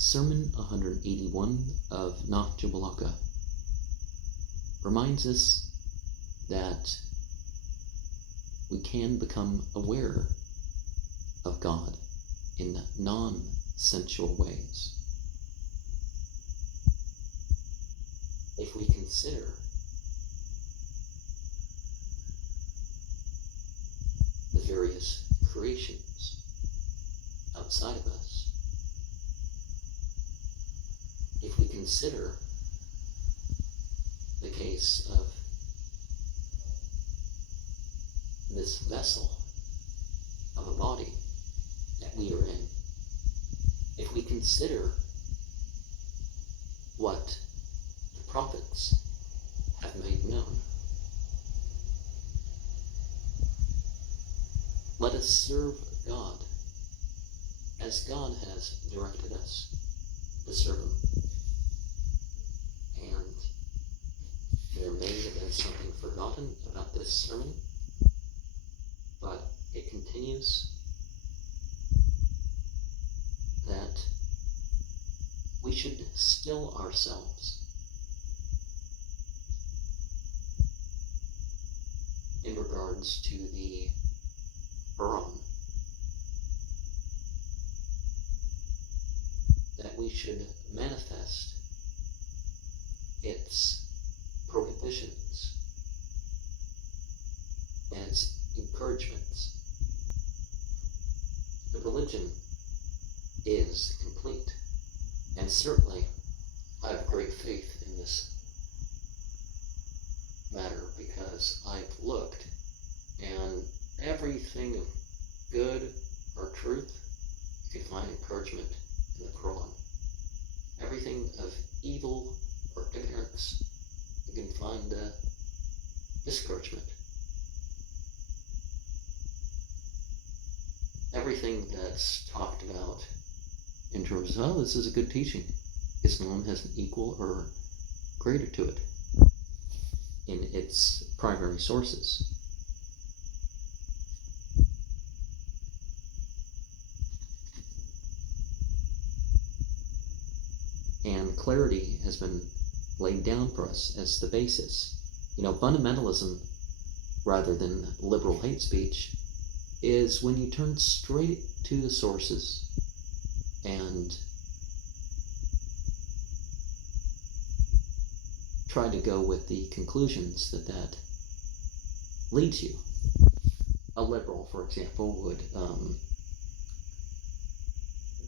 Sermon 181 of Nahjul Balaghah reminds us that we can become aware of God in non-sensual ways if we consider the various creations outside of us. If we consider the case of this vessel of a body that we are in, if we consider what the prophets have made known, let us serve God as God has directed us to serve Him. And there may have been something forgotten about this sermon, but it continues that we should still ourselves in regards to the Quran, that we should manifest its prohibitions as encouragements. The religion is complete, and certainly I have great faith in this matter because I've looked, and everything of good or truth, you can find encouragement in the Quran. Everything of evil or ignorance, you can find discouragement. Everything that's talked about in terms of, oh, this is a good teaching, Islam has an equal or greater to it in its primary sources. And clarity has been laid down for us as the basis. Fundamentalism, rather than liberal hate speech, is when you turn straight to the sources and try to go with the conclusions that leads you. A liberal, for example, would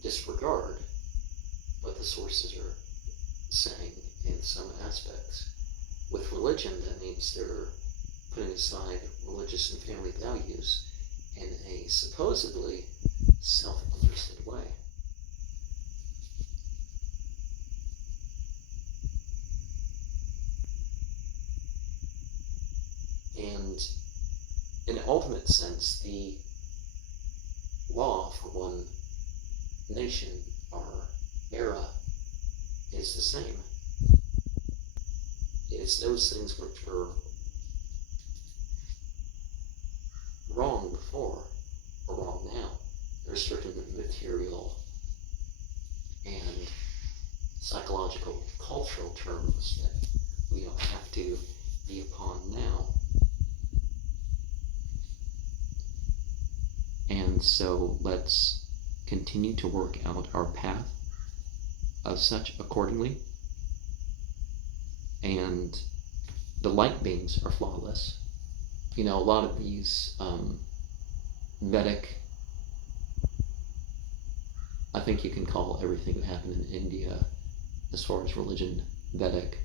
disregard what the sources are saying in some aspects. With religion, that means they're putting aside religious and family values in a supposedly self-understood way. And in an ultimate sense, the law for one nation or era is the same. It's those things which were wrong before or wrong now. There are certain material and psychological, cultural terms that we don't have to be upon now. And so let's continue to work out our path of such accordingly. And the light beings are flawless. A lot of these Vedic, I think you can call everything that happened in India as far as religion Vedic.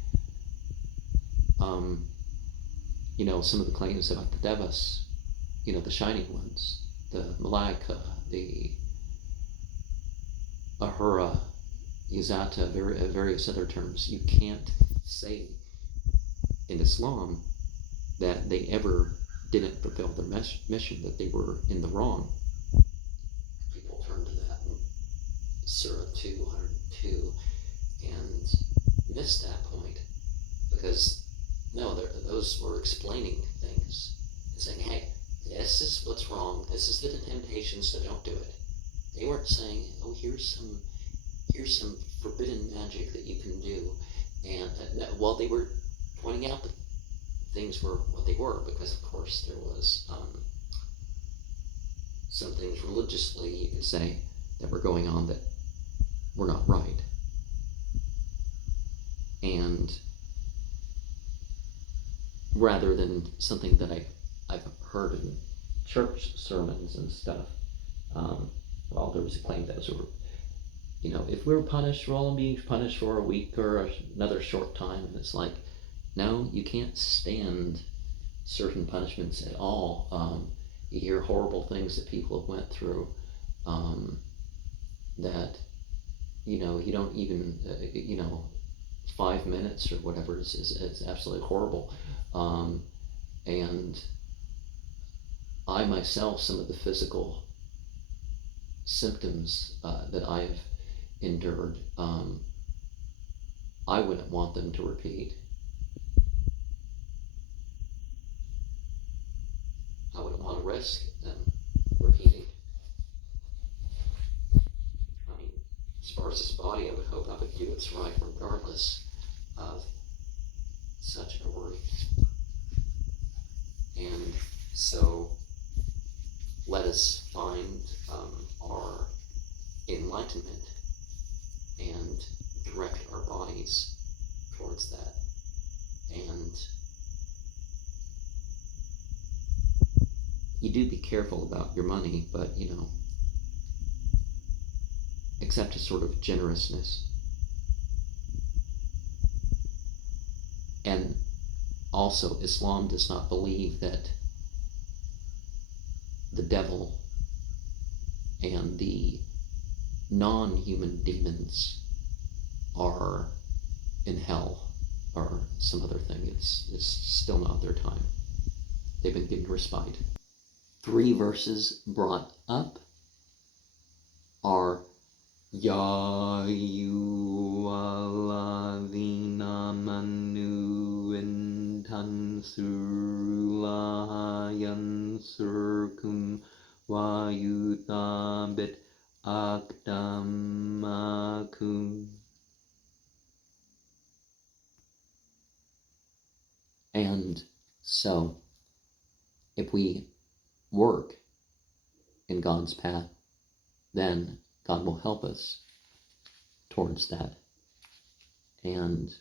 Some of the claims about the Devas, the shining ones, the Malaika, the Ahura, Yazata, various other terms. You can't say in Islam that they ever didn't fulfill their mission, that they were in the wrong. People turn to that in Surah 202 and miss that point, because no, those were explaining things and saying, hey, this is what's wrong, this is the temptation, so don't do it. They weren't saying, oh, here's some here's some forbidden magic that you can do. And while they were pointing out that things were what they were, because of course there was some things religiously, you could say, that were going on that were not right. And rather than something that I've heard in church sermons and stuff, well, there was a claim that those were, if we were punished, we're all being punished for a week or another short time. And it's like, no, you can't stand certain punishments at all. You hear horrible things that people have went through, that, you don't even, 5 minutes or whatever is absolutely horrible. And I myself, some of the physical symptoms that I've endured, I wouldn't want them to repeat. I wouldn't want to risk them repeating. I mean, as far as this body, I would hope I would do what's right regardless of such a worry. And so let us find our enlightenment and direct our bodies towards that. And you do be careful about your money, but accept a sort of generousness. And also, Islam does not believe that the devil and the non-human demons are in hell or some other thing. It's still not their time. They've been given respite. 3 verses brought up are Ya ayyuhalladhina amanu in tansurullaha yansurkum wa yuthabit aqdamakum. And so, if we work in God's path, then God will help us towards that. And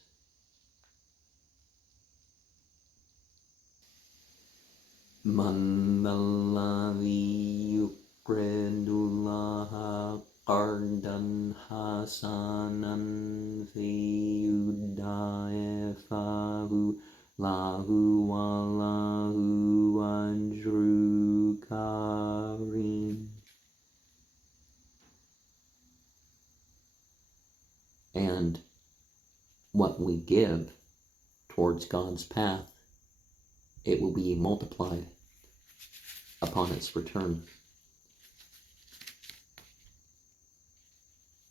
Man alladhi yuqridullaha qardan hasanan fayudaifahu lahu wallahu ajru karim. And what we give towards God's path, it will be multiplied upon its return.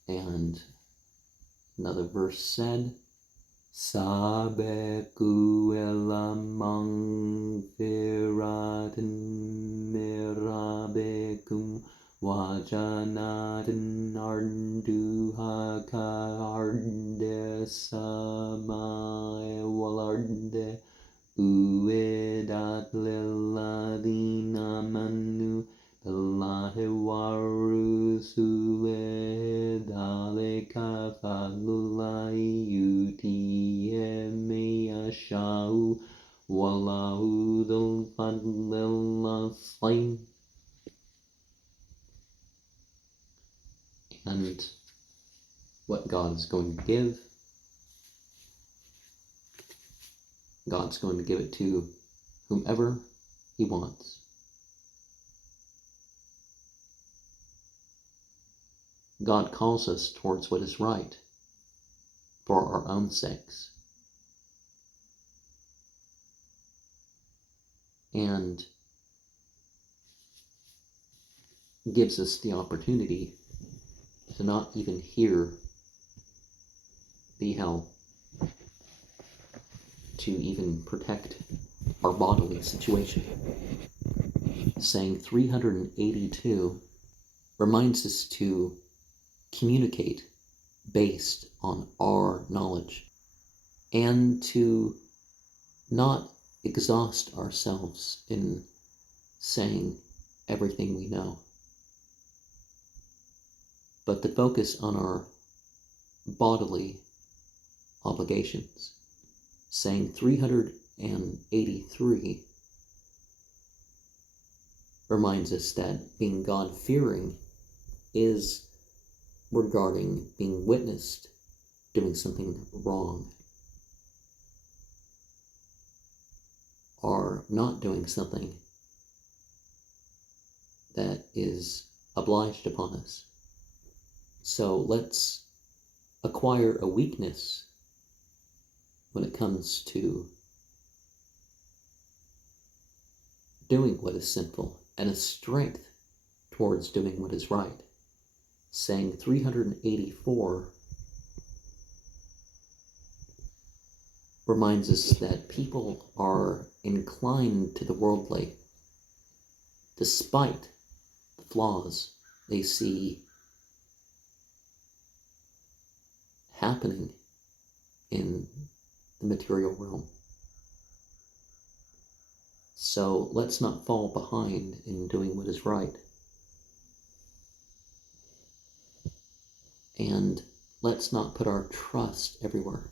And another verse said, Sabeku ila magfiratin mirabikum wa jannatin arduha ka'ardi samai wal ardi uidat lilladhina amanu billahi wa rusulihi dhalika fadlullahi yutihi man yasha'u wallahu dhul fadlil azim. And what God is going to give, God's going to give it to whomever He wants. God calls us towards what is right for our own sakes. And gives us the opportunity to not even hear the hell, to even protect our bodily situation. Saying 382 reminds us to communicate based on our knowledge, and to not exhaust ourselves in saying everything we know, but to focus on our bodily obligations. Saying 383 reminds us that being God-fearing is regarding being witnessed doing something wrong, or not doing something that is obliged upon us. So let's acquire a weakness when it comes to doing what is sinful, and a strength towards doing what is right. Saying 384 reminds us that people are inclined to the worldly despite the flaws they see happening in the material realm. So let's not fall behind in doing what is right. And let's not put our trust everywhere.